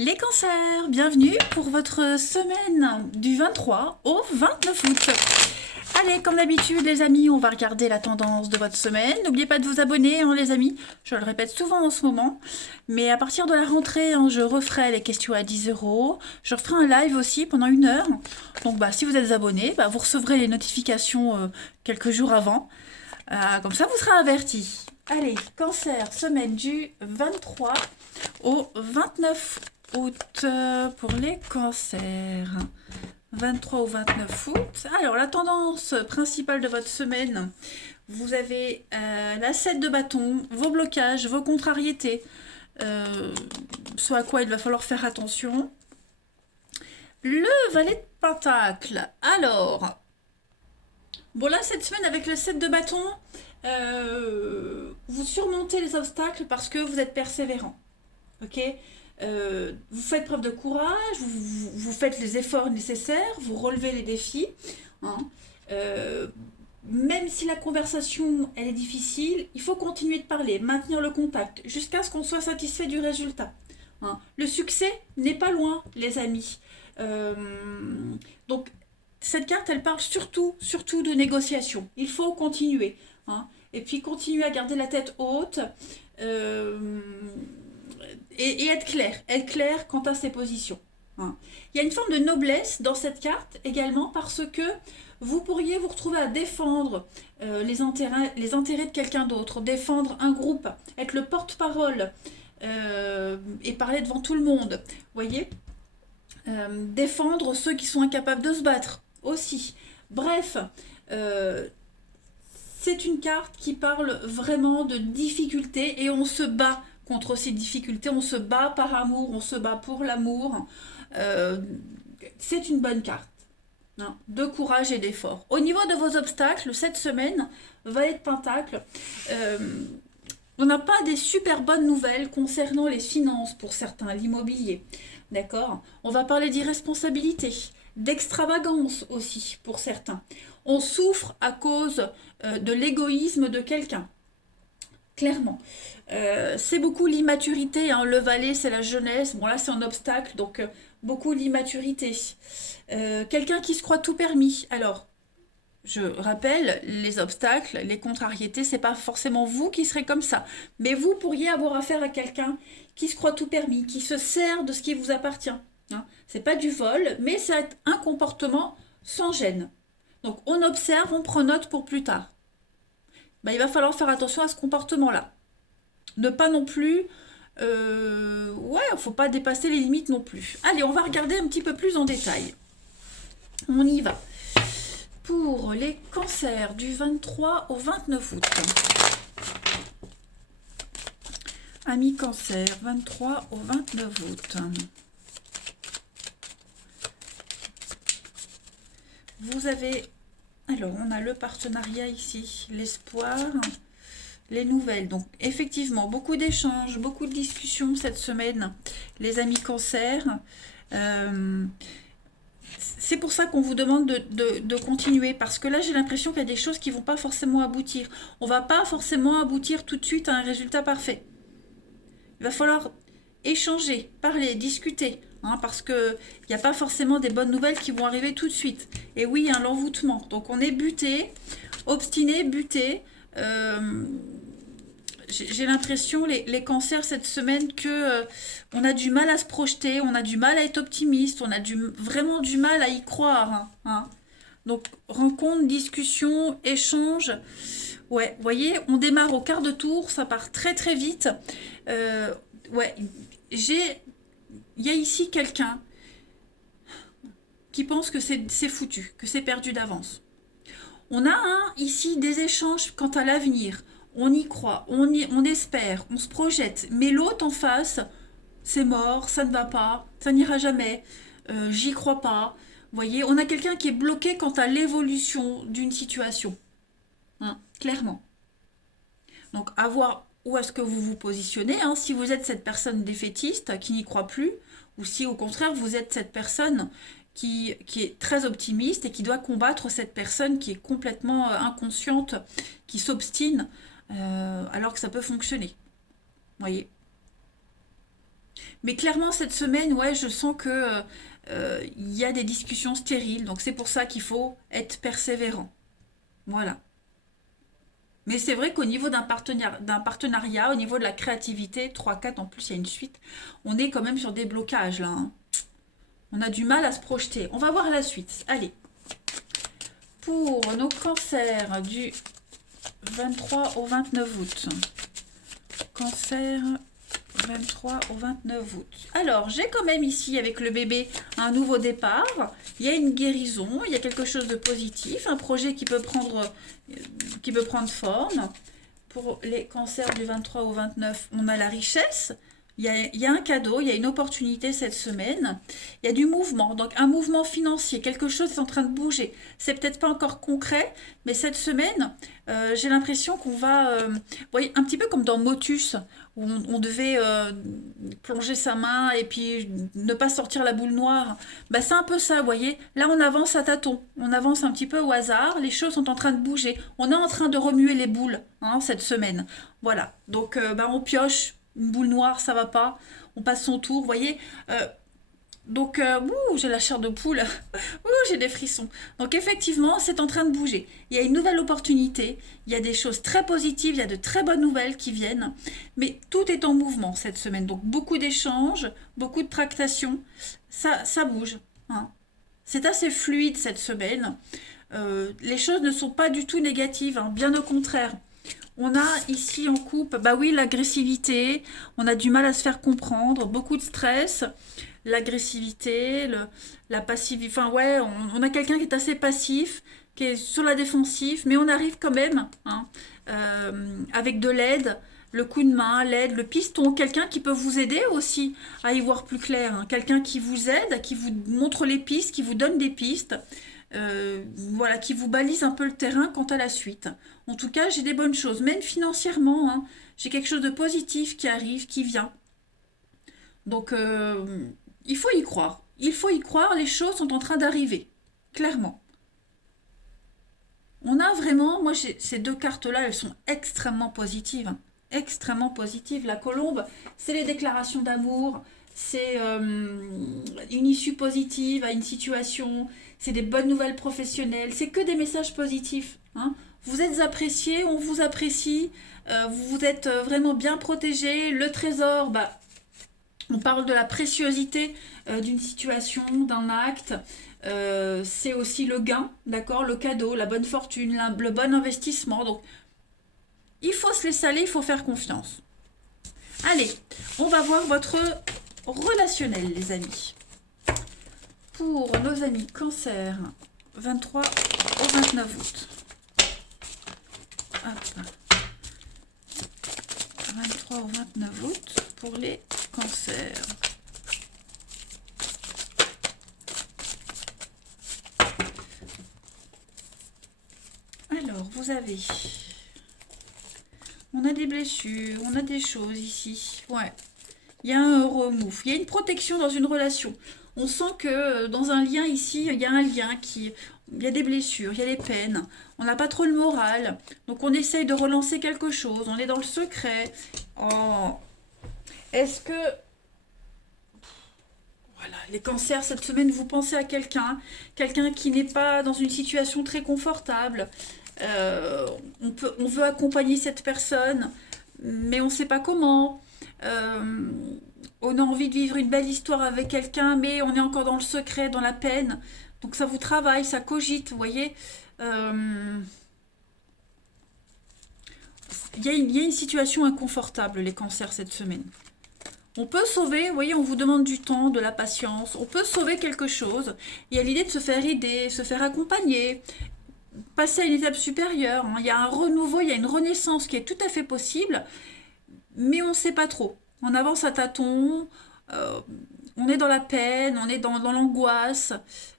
Les cancers, bienvenue pour votre semaine du 23 au 29 août. Allez, comme d'habitude les amis, on va regarder la tendance de votre semaine. N'oubliez pas de vous abonner hein, les amis, je le répète souvent en ce moment. Mais à partir de la rentrée, hein, je referai les questions à 10 euros. Je referai un live aussi pendant 1 heure. Donc si vous êtes abonné, vous recevrez les notifications quelques jours avant. Comme ça, vous serez avertis. Allez, cancer, semaine du 23 au 29 août pour les cancers. 23 au 29 août. Alors, la tendance principale de votre semaine, vous avez la 7 de bâton, vos blocages, vos contrariétés, ce à quoi il va falloir faire attention. Le valet de pentacle. Alors, bon là, cette semaine, avec le 7 de bâton, vous surmontez les obstacles parce que vous êtes persévérant. Ok, vous faites preuve de courage, vous faites les efforts nécessaires, vous relevez les défis. Hein. Même si la conversation elle est difficile, il faut continuer de parler, maintenir le contact, jusqu'à ce qu'on soit satisfait du résultat. Hein. Le succès n'est pas loin, les amis. Donc, cette carte, elle parle surtout de négociation. Il faut continuer. Hein. Et puis, continuer à garder la tête haute. Et être clair quant à ses positions. Hein. Il y a une forme de noblesse dans cette carte également parce que vous pourriez vous retrouver à défendre les intérêts de quelqu'un d'autre, défendre un groupe, être le porte-parole et parler devant tout le monde. Voyez, défendre ceux qui sont incapables de se battre aussi. Bref, c'est une carte qui parle vraiment de difficultés et on se bat contre ces difficultés, on se bat par amour, on se bat pour l'amour. C'est une bonne carte, hein, de courage et d'effort. Au niveau de vos obstacles, cette semaine, valet de pentacle, on n'a pas des super bonnes nouvelles concernant les finances pour certains, l'immobilier. D'accord ? On va parler d'irresponsabilité, d'extravagance aussi pour certains. On souffre à cause de l'égoïsme de quelqu'un. Clairement. C'est beaucoup l'immaturité. Hein. Le valet, c'est la jeunesse. Bon, là, c'est un obstacle, donc beaucoup l'immaturité. Quelqu'un qui se croit tout permis. Alors, je rappelle, les obstacles, les contrariétés, c'est pas forcément vous qui serez comme ça. Mais vous pourriez avoir affaire à quelqu'un qui se croit tout permis, qui se sert de ce qui vous appartient. Hein. C'est pas du vol, mais c'est un comportement sans gêne. Donc, on observe, on prend note pour plus tard. Il va falloir faire attention à ce comportement-là. Ne pas non plus... faut pas dépasser les limites non plus. Allez, on va regarder un petit peu plus en détail. On y va. Pour les cancers du 23 au 29 août. Amis cancer, 23 au 29 août. Vous avez... Alors, on a le partenariat ici, l'espoir, les nouvelles. Donc, effectivement, beaucoup d'échanges, beaucoup de discussions cette semaine, les amis cancer. C'est pour ça qu'on vous demande de continuer, parce que là, j'ai l'impression qu'il y a des choses qui ne vont pas forcément aboutir. On ne va pas forcément aboutir tout de suite à un résultat parfait. Il va falloir échanger, parler, discuter. Hein, parce qu'il n'y a pas forcément des bonnes nouvelles qui vont arriver tout de suite. Et oui, il y a l'envoûtement. Donc on est buté, obstiné, buté. J'ai l'impression, les cancers cette semaine, que on a du mal à se projeter, on a du mal à être optimiste, on a vraiment du mal à y croire. Hein. Donc rencontre, discussion, échange. Ouais, vous voyez, on démarre au quart de tour, ça part très très vite. Il y a ici quelqu'un qui pense que c'est foutu, que c'est perdu d'avance. On a ici des échanges quant à l'avenir. On y croit, on espère, on se projette. Mais l'autre en face, c'est mort, ça ne va pas, ça n'ira jamais, j'y crois pas. Vous voyez, on a quelqu'un qui est bloqué quant à l'évolution d'une situation. Hein, clairement. Donc, à voir où est-ce que vous vous positionnez. Hein, si vous êtes cette personne défaitiste qui n'y croit plus, ou si au contraire vous êtes cette personne qui est très optimiste et qui doit combattre cette personne qui est complètement inconsciente, qui s'obstine, alors que ça peut fonctionner. Voyez. Mais clairement, cette semaine, ouais, je sens que il y a des discussions stériles. Donc c'est pour ça qu'il faut être persévérant. Voilà. Mais c'est vrai qu'au niveau d'un partenariat, au niveau de la créativité, 3 4 en plus, il y a une suite, on est quand même sur des blocages là, hein. On a du mal à se projeter. On va voir la suite. Allez. Pour nos cancers du 23 au 29 août. Cancer 23 au 29 août. Alors, j'ai quand même ici, avec le bébé, un nouveau départ. Il y a une guérison, il y a quelque chose de positif, un projet qui peut prendre forme. Pour les cancers du 23 au 29, on a la richesse. Il y a un cadeau, il y a une opportunité cette semaine. Il y a du mouvement, donc un mouvement financier, quelque chose est en train de bouger. C'est peut-être pas encore concret, mais cette semaine, j'ai l'impression qu'on va, vous voyez, un petit peu comme dans Motus, où on devait plonger sa main et puis ne pas sortir la boule noire. Bah, c'est un peu ça, vous voyez. Là, on avance à tâtons, on avance un petit peu au hasard, les choses sont en train de bouger. On est en train de remuer les boules, hein, cette semaine. Voilà, donc bah, on pioche. Une boule noire, ça va pas. On passe son tour, vous voyez. J'ai la chair de poule. J'ai des frissons. Donc, effectivement, c'est en train de bouger. Il y a une nouvelle opportunité. Il y a des choses très positives. Il y a de très bonnes nouvelles qui viennent. Mais tout est en mouvement cette semaine. Donc, beaucoup d'échanges, beaucoup de tractations. Ça bouge, hein. C'est assez fluide cette semaine. Les choses ne sont pas du tout négatives, hein, bien au contraire. On a ici en couple, bah oui, l'agressivité, on a du mal à se faire comprendre, beaucoup de stress, l'agressivité, la passivité, enfin ouais, on a quelqu'un qui est assez passif, qui est sur la défensive, mais on arrive quand même, hein, avec de l'aide, le coup de main, l'aide, le piston, quelqu'un qui peut vous aider aussi à y voir plus clair, hein, quelqu'un qui vous aide, qui vous montre les pistes, qui vous donne des pistes, voilà, qui vous balise un peu le terrain quant à la suite. En tout cas, j'ai des bonnes choses, même financièrement, hein, j'ai quelque chose de positif qui arrive, qui vient. Donc, il faut y croire. Il faut y croire, les choses sont en train d'arriver, clairement. On a vraiment, moi, ces deux cartes-là, elles sont extrêmement positives, hein, extrêmement positives. La colombe, c'est les déclarations d'amour, c'est une issue positive à une situation, c'est des bonnes nouvelles professionnelles, c'est que des messages positifs, hein. Vous êtes apprécié, on vous apprécie, vous êtes vraiment bien protégé. Le trésor, bah, on parle de la préciosité d'une situation, d'un acte. C'est aussi le gain, d'accord, le cadeau, la bonne fortune, le bon investissement. Donc, il faut se laisser aller, il faut faire confiance. Allez, on va voir votre relationnel, les amis. Pour nos amis cancer, 23 au 29 août. Hop. 23 au 29 août pour les cancers. Alors, vous avez... On a des blessures, on a des choses ici. Ouais. Il y a un remove. Il y a une protection dans une relation. On sent que dans un lien ici, il y a un lien qui... Il y a des blessures, il y a des peines. On n'a pas trop le moral. Donc on essaye de relancer quelque chose. On est dans le secret. Oh. Est-ce que... Voilà, les cancers, cette semaine, vous pensez à quelqu'un. Quelqu'un qui n'est pas dans une situation très confortable. On veut accompagner cette personne, mais on ne sait pas comment. Euh, on a envie de vivre une belle histoire avec quelqu'un, mais on est encore dans le secret, dans la peine. Donc ça vous travaille, ça cogite, vous voyez. Euh, il y a une situation inconfortable, les cancers, cette semaine. On peut sauver, vous voyez, on vous demande du temps, de la patience. On peut sauver quelque chose. Il y a l'idée de se faire aider, se faire accompagner, passer à une étape supérieure, hein. Il y a un renouveau, il y a une renaissance qui est tout à fait possible, mais on ne sait pas trop. On avance à tâtons, euh, on est dans la peine, on est dans l'angoisse.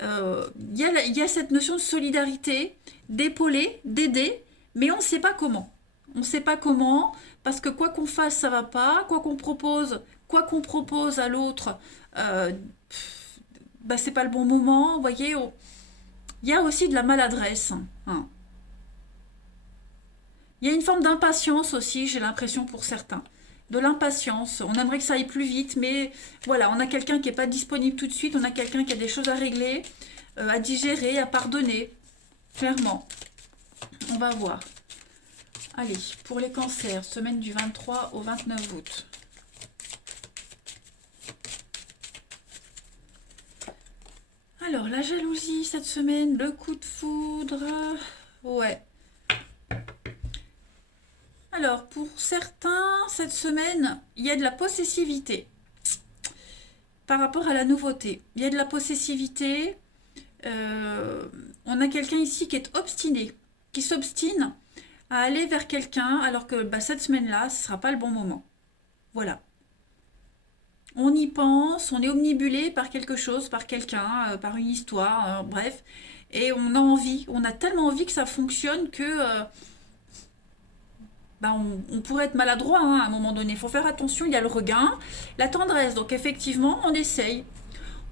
Il y a cette notion de solidarité, d'épauler, d'aider, mais on ne sait pas comment. On ne sait pas comment, parce que quoi qu'on fasse, ça va pas. Quoi qu'on propose à l'autre, euh, bah, c'est pas le bon moment. Vous voyez, il y a aussi de la maladresse, hein. Il y a une forme d'impatience aussi, j'ai l'impression pour certains. de l'impatience. On aimerait que ça aille plus vite, mais voilà, on a quelqu'un qui n'est pas disponible tout de suite, on a quelqu'un qui a des choses à régler, à digérer, à pardonner. Clairement. On va voir. Allez, pour les cancers, semaine du 23 au 29 août. Alors, la jalousie cette semaine, le coup de foudre. Ouais. Alors, pour certains, cette semaine, il y a de la possessivité par rapport à la nouveauté. Il y a de la possessivité. On a quelqu'un ici qui est obstiné, qui s'obstine à aller vers quelqu'un, alors que cette semaine-là, ce ne sera pas le bon moment. Voilà. On y pense, on est omnibulé par quelque chose, par quelqu'un, par une histoire, bref. Et on a envie, on a tellement envie que ça fonctionne que on pourrait être maladroit à un moment donné. Il faut faire attention, il y a le regain, la tendresse. Donc effectivement, on essaye.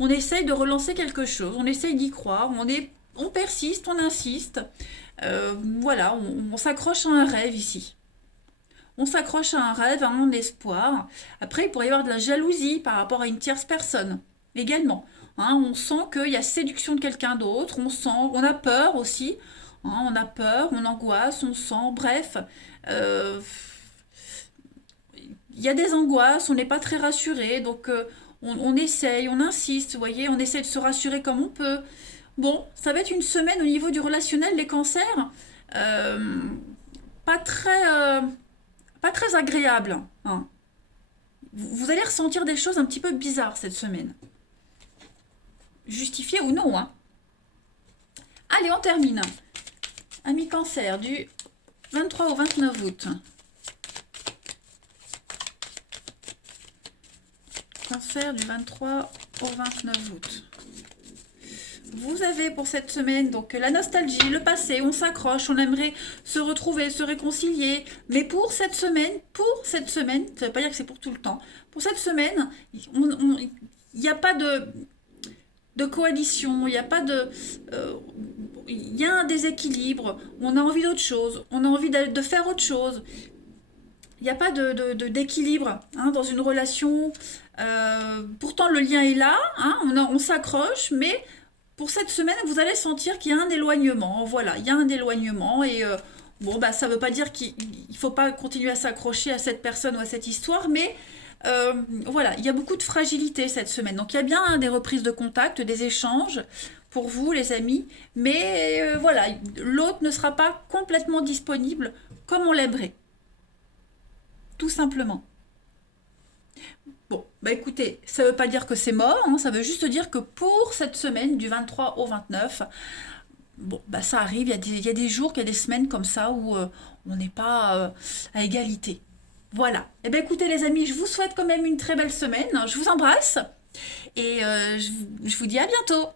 On essaye de relancer quelque chose, on essaye d'y croire, on persiste, on insiste. Voilà, on s'accroche à un rêve ici. On s'accroche à un rêve, à un espoir. Après, il pourrait y avoir de la jalousie par rapport à une tierce personne, également. On sent qu'il y a séduction de quelqu'un d'autre, on a peur aussi. On a peur, on angoisse, on sent, bref. Euh, il y a des angoisses, on n'est pas très rassuré, donc on essaye, on insiste, vous voyez, on essaie de se rassurer comme on peut. Bon, ça va être une semaine au niveau du relationnel, les cancers, euh, pas très, euh, pas très agréable. Vous allez ressentir des choses un petit peu bizarres cette semaine. Justifiées ou non. Allez, on termine. Amis cancer, du 23 au 29 août. Cancer du 23 au 29 août. Vous avez pour cette semaine donc la nostalgie, le passé, on s'accroche, on aimerait se retrouver, se réconcilier. Mais pour cette semaine, ça ne veut pas dire que c'est pour tout le temps. Pour cette semaine, il n'y a pas de coalition, il n'y a pas de... il y a un déséquilibre, on a envie d'autre chose, on a envie de faire autre chose. Il n'y a pas d'équilibre dans une relation. Pourtant, le lien est là, on s'accroche, mais pour cette semaine, vous allez sentir qu'il y a un éloignement. Voilà, il y a un éloignement et ça ne veut pas dire qu'il ne faut pas continuer à s'accrocher à cette personne ou à cette histoire, mais voilà, il y a beaucoup de fragilité cette semaine. Donc, il y a bien des reprises de contact, des échanges pour vous, les amis, mais voilà, l'autre ne sera pas complètement disponible comme on l'aimerait. Tout simplement. Bon, écoutez, ça ne veut pas dire que c'est mort, ça veut juste dire que pour cette semaine, du 23 au 29, ça arrive, il y a des jours, il y a des semaines comme ça où on n'est pas à égalité. Voilà. Écoutez les amis, je vous souhaite quand même une très belle semaine, je vous embrasse et je vous dis à bientôt.